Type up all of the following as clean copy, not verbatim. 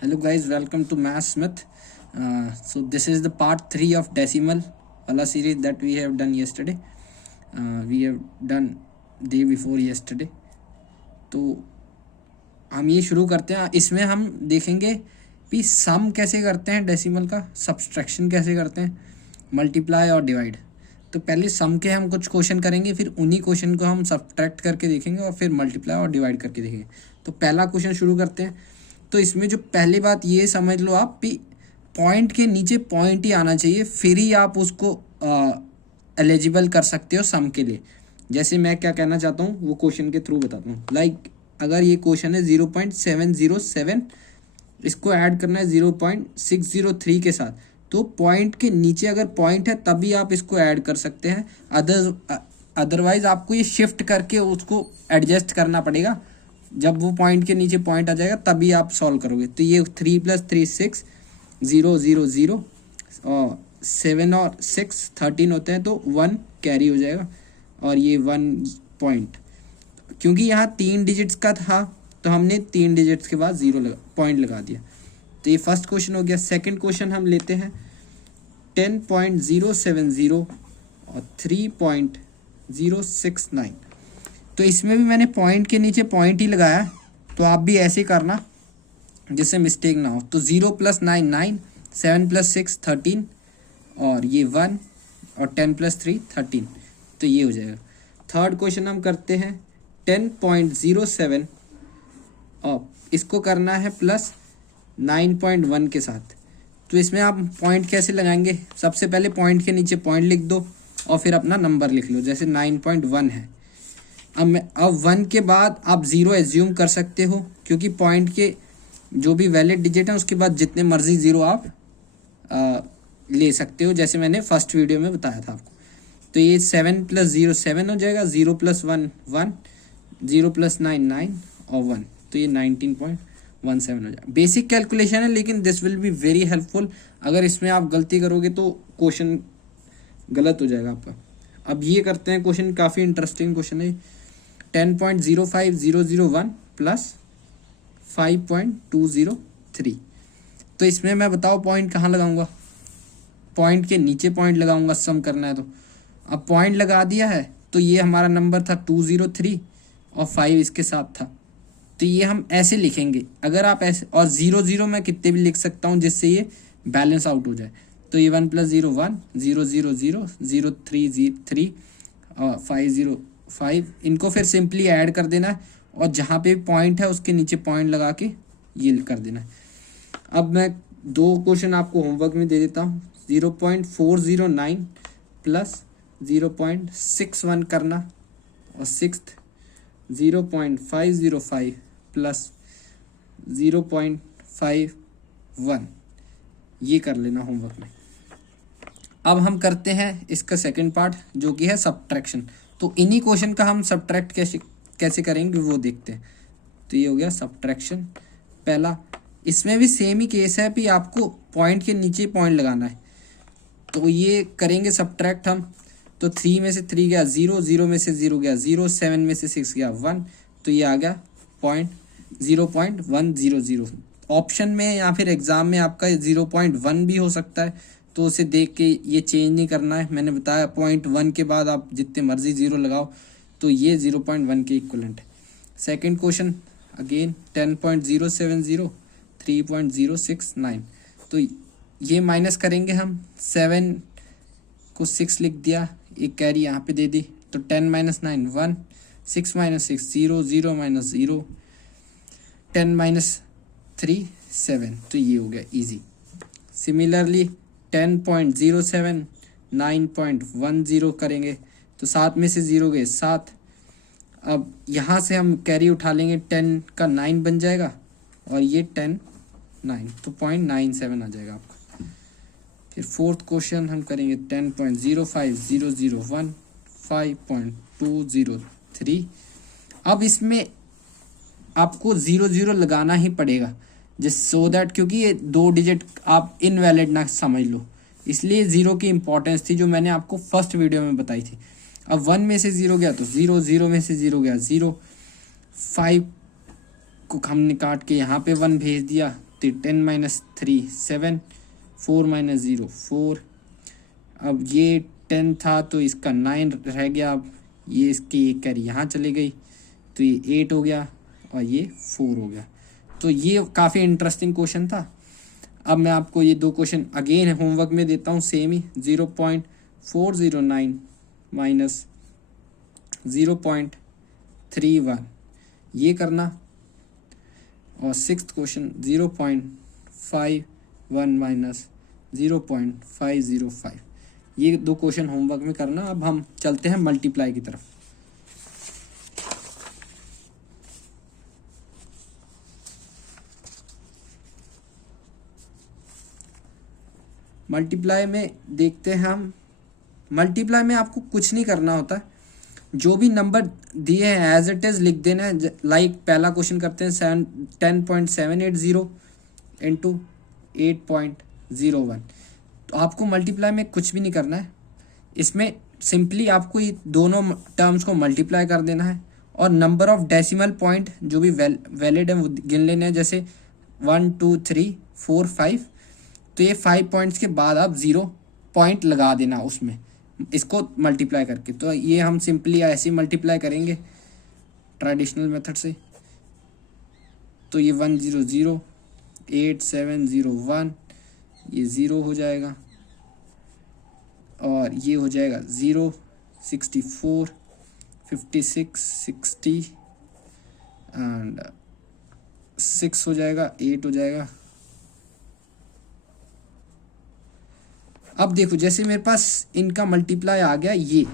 Hello guys, welcome to Math Smith. So this is the part 3 of decimal wala series that we have done yesterday. We have done day before yesterday. तो हम ये शुरू करते हैं. इसमें हम देखेंगे कि सम कैसे करते हैं डेसिमल का, सब्सट्रैक्शन कैसे करते हैं, मल्टीप्लाई और डिवाइड. तो पहले सम के हम कुछ क्वेश्चन करेंगे, फिर उन्हीं क्वेश्चन को हम सब्ट्रैक्ट करके देखेंगे और फिर मल्टीप्लाई और डिवाइड करके देखेंगे. तो पहला क्वेश्चन शुरू करते हैं. तो इसमें जो पहली बात ये समझ लो आप कि पॉइंट के नीचे पॉइंट ही आना चाहिए, फिर ही आप उसको एलिजिबल कर सकते हो सम के लिए. जैसे मैं क्या कहना चाहता हूँ वो क्वेश्चन के थ्रू बताता हूँ. लाइक अगर ये क्वेश्चन है 0.707, इसको ऐड करना है 0.603 के साथ, तो पॉइंट के नीचे अगर पॉइंट है तभी आप इसको ऐड कर सकते हैं. अदरवाइज आपको ये शिफ्ट करके उसको एडजस्ट करना पड़ेगा. जब वो पॉइंट के नीचे पॉइंट आ जाएगा तभी आप सॉल्व करोगे. तो ये 3 + 3 6 0 0 0 और 7 और 6 13 होते हैं, तो 1 कैरी हो जाएगा. और ये 1 पॉइंट, क्योंकि यहाँ 3 डिजिट्स का था तो हमने 3 डिजिट्स के बाद पॉइंट लगा दिया. तो ये फर्स्ट क्वेश्चन हो गया. सेकंड क्वेश्चन हम लेते हैं 10.070 और 3.069. तो इसमें भी मैंने पॉइंट के नीचे पॉइंट ही लगाया, तो आप भी ऐसे करना जिससे मिस्टेक ना हो. तो 0 + 9 9, 7 + 6 13 और ये 1 और 10 + 3 13. तो ये हो जाएगा. थर्ड क्वेश्चन हम करते हैं 10.07 और इसको करना है प्लस 9.1 के साथ. तो इसमें आप पॉइंट कैसे लगाएंगे? सबसे पहले पॉइंट के नीचे पॉइंट लिख दो और फिर अपना नंबर लिख लो. जैसे 9.1 है. अब 1 के बाद आप 0 एज्यूम कर सकते हो, क्योंकि पॉइंट के जो भी वैलिड डिजिट है उसके बाद जितने मर्जी 0 आप ले सकते हो, जैसे मैंने फर्स्ट वीडियो में बताया था आपको. तो ये 7 + 0 7 हो जाएगा, 0 + 1 1, 0 + 9 9 और 1. तो ये 19.17 हो जाएगा. बेसिक कैलकुलेशन है, लेकिन this will be very helpful. अगर इसमें आप गलती करोगे तो क्वेश्चन गलत हो जाएगा आपका. अब ये करते हैं क्वेश्चन, काफ़ी इंटरेस्टिंग क्वेश्चन है. 10.05001 प्लस 5.203. तो इसमें मैं बताओ पॉइंट कहाँ लगाऊंगा? पॉइंट के नीचे पॉइंट लगाऊंगा, सम करना है. तो अब पॉइंट लगा दिया है, तो ये हमारा नंबर था 203 और 5 इसके साथ था. तो ये हम ऐसे लिखेंगे. अगर आप ऐसे, और 0 0 मैं कितने भी लिख सकता हूँ जिससे ये बैलेंस आउट हो जाए. तो ये 1 + 0 1, 0 0 0 0 3 3 और 5 0 5. इनको फिर सिंपली ऐड कर देना है और जहाँ पे पॉइंट है उसके नीचे पॉइंट लगा के ये कर देना है. अब मैं 2 क्वेश्चन आपको होमवर्क में दे देता हूँ. 0.409 प्लस 0.61 करना और 6th 0.505 प्लस 0.51 ये कर लेना होमवर्क में. अब हम करते हैं इसका सेकंड पार्ट, जो कि है सब्ट्रैक्शन. तो इन्हीं क्वेश्चन का हम सब्ट्रैक्ट कैसे करेंगे वो देखते हैं. तो ये हो गया सब्ट्रैक्शन पहला. इसमें भी सेम ही केस है कि आपको पॉइंट के नीचे पॉइंट लगाना है. तो ये करेंगे सब्ट्रैक्ट हम. तो 3 में से 3 गया 0, 0 में से 0 गया 0, 7 में से 6 गया 1. तो ये आ गया 0.100. ऑप्शन में या फिर एग्ज़ाम में आपका 0.1 भी हो सकता है, तो उसे देख के ये चेंज नहीं करना है. मैंने बताया 0.1 के बाद आप जितने मर्जी 0 लगाओ. तो ये 0.1 के इक्वलेंट है. Second question again 10.070 3.069. तो ये माइनस करेंगे हम. 7 को 6 लिख दिया, एक कैरी यहाँ पे दे दी. तो 10 - 9 1, 6 - 6 0, 0 - 0, 10 - 3 7. तो ये हो गया इजी. सिमिलरली 10.07 9.10 करेंगे. तो 7 में से 0 गए 7. अब यहाँ से हम कैरी उठा लेंगे, 10 का 9 बन जाएगा और ये 10 9, तो 0.97 आ जाएगा आपका. फिर फोर्थ क्वेश्चन हम करेंगे 10.05001 5.203. अब इसमें आपको 0 0 लगाना ही पड़ेगा, जिस सो दैट, क्योंकि ये 2 डिजिट आप इनवैलिड ना समझ लो, इसलिए 0 की इंपॉर्टेंस थी जो मैंने आपको फर्स्ट वीडियो में बताई थी. अब 1 में से 0 गया तो 0, 0 में से 0 गया 0, 5 को हमने काट के यहाँ पे 1 भेज दिया तो 10 माइनस 3 7, 4 माइनस 0 4। अब ये 10 था तो इसका 9 रह गया। अब ये इसकी एक कैरी यहाँ चली गई तो ये 8 हो गया और ये 4 हो गया। तो ये काफ़ी इंटरेस्टिंग क्वेश्चन था। अब मैं आपको ये दो क्वेश्चन अगेन होमवर्क में देता हूँ सेम ही। 0.409 माइनस 0.31 ये करना, और सिक्स्थ क्वेश्चन 0.51 माइनस 0.505 ये दो क्वेश्चन होमवर्क में करना। अब हम चलते हैं मल्टीप्लाई की तरफ। मल्टीप्लाई में देखते हैं हम। मल्टीप्लाई में आपको कुछ नहीं करना होता, जो भी नंबर दिए हैं एज इट इज़ लिख देना है। लाइक पहला क्वेश्चन करते हैं 10.780 इंटू 8.01। तो आपको मल्टीप्लाई में कुछ भी नहीं करना है। इसमें सिंपली आपको ये दोनों टर्म्स को मल्टीप्लाई कर देना है और नंबर ऑफ डेसिमल पॉइंट जो भी वैलिड है वो गिन लेने हैं। जैसे 1 2 3 4 5, तो ये 5 पॉइंट्स के बाद आप 0 पॉइंट लगा देना उसमें, इसको मल्टीप्लाई करके। तो ये हम सिंपली ऐसे ही मल्टीप्लाई करेंगे ट्रेडिशनल मेथड से। तो ये 100 8701 ये 0 हो जाएगा, और ये हो जाएगा 0 64 56 60 एंड 6 हो जाएगा, 8 हो जाएगा। अब देखो जैसे मेरे पास इनका मल्टीप्लाई आ गया ये,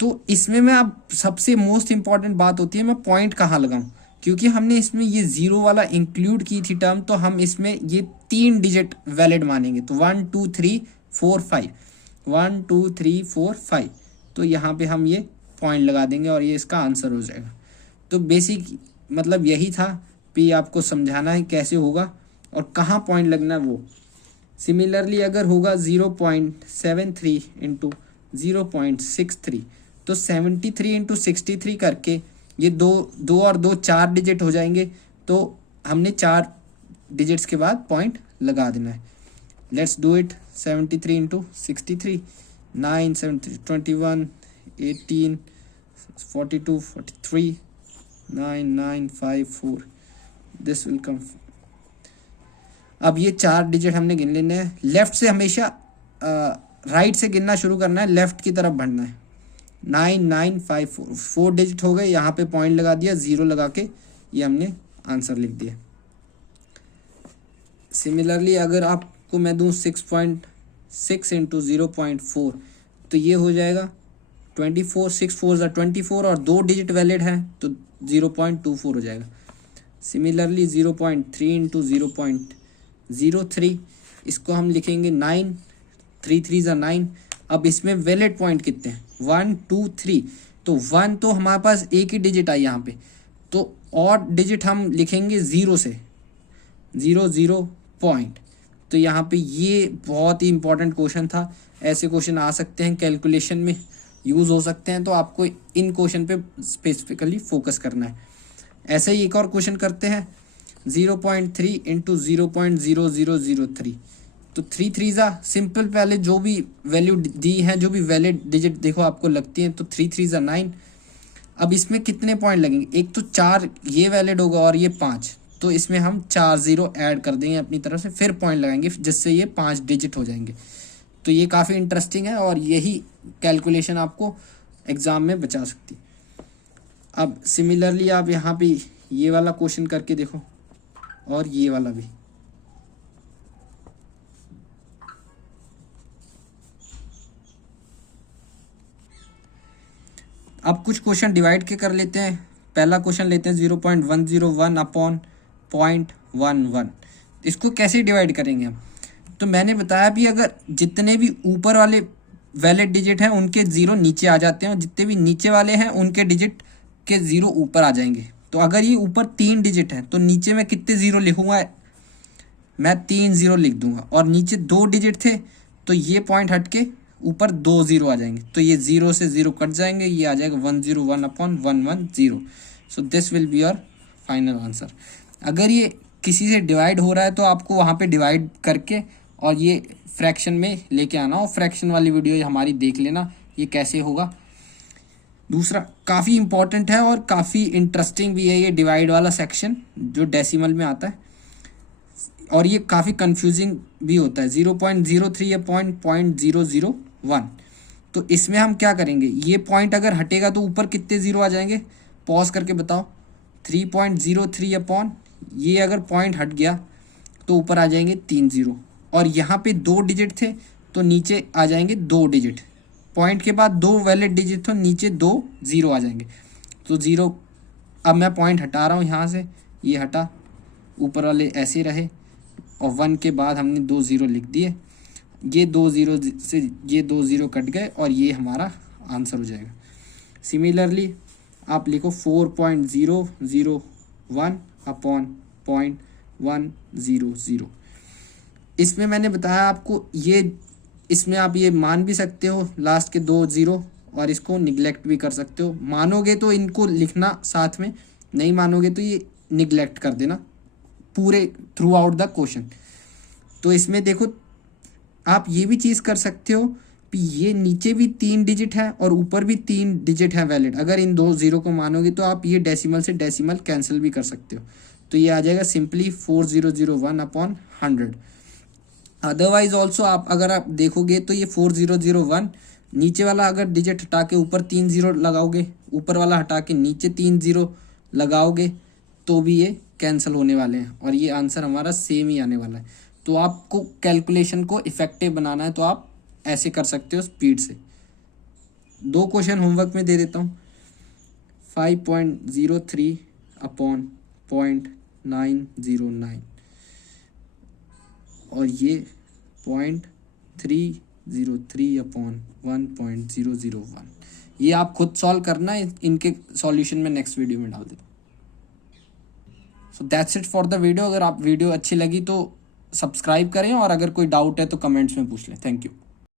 तो इसमें मैं अब सबसे मोस्ट इम्पॉर्टेंट बात होती है मैं पॉइंट कहाँ लगाऊं, क्योंकि हमने इसमें ये 0 वाला इंक्लूड की थी टर्म, तो हम इसमें ये 3 डिजिट वैलिड मानेंगे। तो 1 2 3 4 5 1 2 3 4 5, तो यहाँ पे हम ये पॉइंट लगा देंगे और ये इसका आंसर हो जाएगा। तो बेसिक मतलब यही था कि आपको समझाना है कैसे होगा और कहाँ पॉइंट लगना है वो। सिमिलरली अगर होगा 0.73 इंटू 0.63, तो 73 इंटू 63 करके ये दो और 2 4 डिजिट हो जाएंगे। तो हमने 4 डिजिट्स के बाद पॉइंट लगा देना है। Let's do it. 73 into 63 9 73 21 18 42 43 9 9 5 4 this will come. अब ये 4 डिजिट हमने गिन लेने हैं। लेफ्ट से हमेशा राइट से गिनना शुरू करना है, लेफ्ट की तरफ बढ़ना है। 9 9 5 4 डिजिट हो गए, यहाँ पे पॉइंट लगा दिया, 0 लगा के ये हमने आंसर लिख दिया। सिमिलरली अगर आपको मैं दूँ 6.6 इंटू 0.4, तो ये हो जाएगा 24 6 4 24 और 2 डिजिट वैलिड है तो 0.24 हो जाएगा। सिमिलरली 0.3 इंटू 0.03, इसको हम लिखेंगे 9 3 3 9। अब इसमें वैलिड पॉइंट कितने हैं 1 2 3, तो 1 तो हमारे पास एक ही डिजिट आई यहाँ पे, तो और डिजिट हम लिखेंगे 0 से 0 पॉइंट। तो यहाँ पे ये बहुत ही इंपॉर्टेंट क्वेश्चन था। ऐसे क्वेश्चन आ सकते हैं, कैलकुलेशन में यूज़ हो सकते हैं, तो आपको इन क्वेश्चन पे स्पेसिफिकली फोकस करना है। ऐसे ही एक और क्वेश्चन करते हैं 0.3 इंटू 0.0003, तो 3 3 सिंपल, पहले जो भी वैल्यू दी है, जो भी वैलिड डिजिट देखो आपको लगती हैं, तो 3 3 9। अब इसमें कितने पॉइंट लगेंगे, एक तो 4 ये वैलिड होगा और ये 5, तो इसमें हम 4 0 ऐड कर देंगे अपनी तरफ से, फिर पॉइंट लगाएंगे जिससे ये 5 डिजिट हो जाएंगे। तो ये काफ़ी इंटरेस्टिंग है और यही कैलकुलेशन आपको एग्ज़ाम में बचा सकती है। अब सिमिलरली आप यहाँ पे ये वाला क्वेश्चन करके देखो और ये वाला भी। अब कुछ क्वेश्चन डिवाइड के कर लेते हैं। पहला क्वेश्चन लेते हैं 0.101 अपॉन 0.11। इसको कैसे डिवाइड करेंगे हम, तो मैंने बताया भी अगर जितने भी ऊपर वाले वैलिड डिजिट हैं उनके 0 नीचे आ जाते हैं और जितने भी नीचे वाले हैं उनके डिजिट के 0 ऊपर आ जाएंगे। तो अगर ये ऊपर 3 डिजिट है तो नीचे मैं कितने 0 लिखूंगा, मैं 3 0 लिख दूंगा, और नीचे 2 डिजिट थे तो ये पॉइंट हट के ऊपर 2 0 आ जाएंगे, तो ये 0 से 0 कट जाएंगे, ये आ जाएगा 101 upon 110। So this will be your final answer. अगर ये किसी से डिवाइड हो रहा है तो आपको वहाँ पे डिवाइड करके और ये फ्रैक्शन में लेके आना, और फ्रैक्शन वाली वीडियो हमारी देख लेना ये कैसे होगा। दूसरा काफ़ी इंपॉर्टेंट है और काफ़ी इंटरेस्टिंग भी है ये डिवाइड वाला सेक्शन जो डेसिमल में आता है, और ये काफ़ी कंफ्यूजिंग भी होता है। 0.03 या 0.001, तो इसमें हम क्या करेंगे, ये पॉइंट अगर हटेगा तो ऊपर कितने ज़ीरो आ जाएंगे, पॉज करके बताओ। 3.03 अपॉन ये अगर पॉइंट हट गया तो ऊपर आ जाएंगे 3 ज़ीरो, और यहाँ पे 2 डिजिट थे तो नीचे आ जाएंगे 2 डिजिट। पॉइंट के बाद 2 वैलिड डिजिट तो नीचे 2 ज़ीरो आ जाएंगे। तो ज़ीरो, अब मैं पॉइंट हटा रहा हूँ यहाँ से, ये हटा, ऊपर वाले ऐसे रहे, और 1 के बाद हमने 2 ज़ीरो लिख दिए। ये 2 ज़ीरो से ये 2 ज़ीरो कट गए और ये हमारा आंसर हो जाएगा। सिमिलरली आप लिखो 4.001 अपॉन 0.100। इसमें मैंने बताया आपको, ये इसमें आप ये मान भी सकते हो लास्ट के 2 ज़ीरो, और इसको निगलेक्ट भी कर सकते हो। मानोगे तो इनको लिखना साथ में, नहीं मानोगे तो ये निगलेक्ट कर देना पूरे थ्रू आउट द क्वेश्चन। तो इसमें देखो आप ये भी चीज़ कर सकते हो कि ये नीचे भी 3 डिजिट है और ऊपर भी 3 डिजिट है वैलिड। अगर इन 2 ज़ीरो को मानोगे तो आप ये डेसिमल से डेसिमल कैंसिल भी कर सकते हो। तो ये आ जाएगा सिंपली 4001 अपॉन 100। अदरवाइज ऑल्सो आप अगर आप देखोगे तो ये 4001 नीचे वाला अगर डिजिट हटा के ऊपर 3 ज़ीरो लगाओगे, ऊपर वाला हटा के नीचे 3 ज़ीरो लगाओगे तो भी ये कैंसिल होने वाले हैं, और ये आंसर हमारा सेम ही आने वाला है। तो आपको कैलकुलेशन को इफेक्टिव बनाना है तो आप ऐसे कर सकते हो स्पीड से। 2 क्वेश्चन होमवर्क में दे देता हूँ। 5.03 अपॉन 0.909 और ये 0.303 अपॉन 1.001। ये आप खुद सॉल्व करना, इनके सॉल्यूशन में नेक्स्ट वीडियो में डाल देता हूँ। So that's it for the video. अगर आप वीडियो अच्छी लगी तो सब्सक्राइब करें, और अगर कोई डाउट है तो कमेंट्स में पूछ लें। Thank you.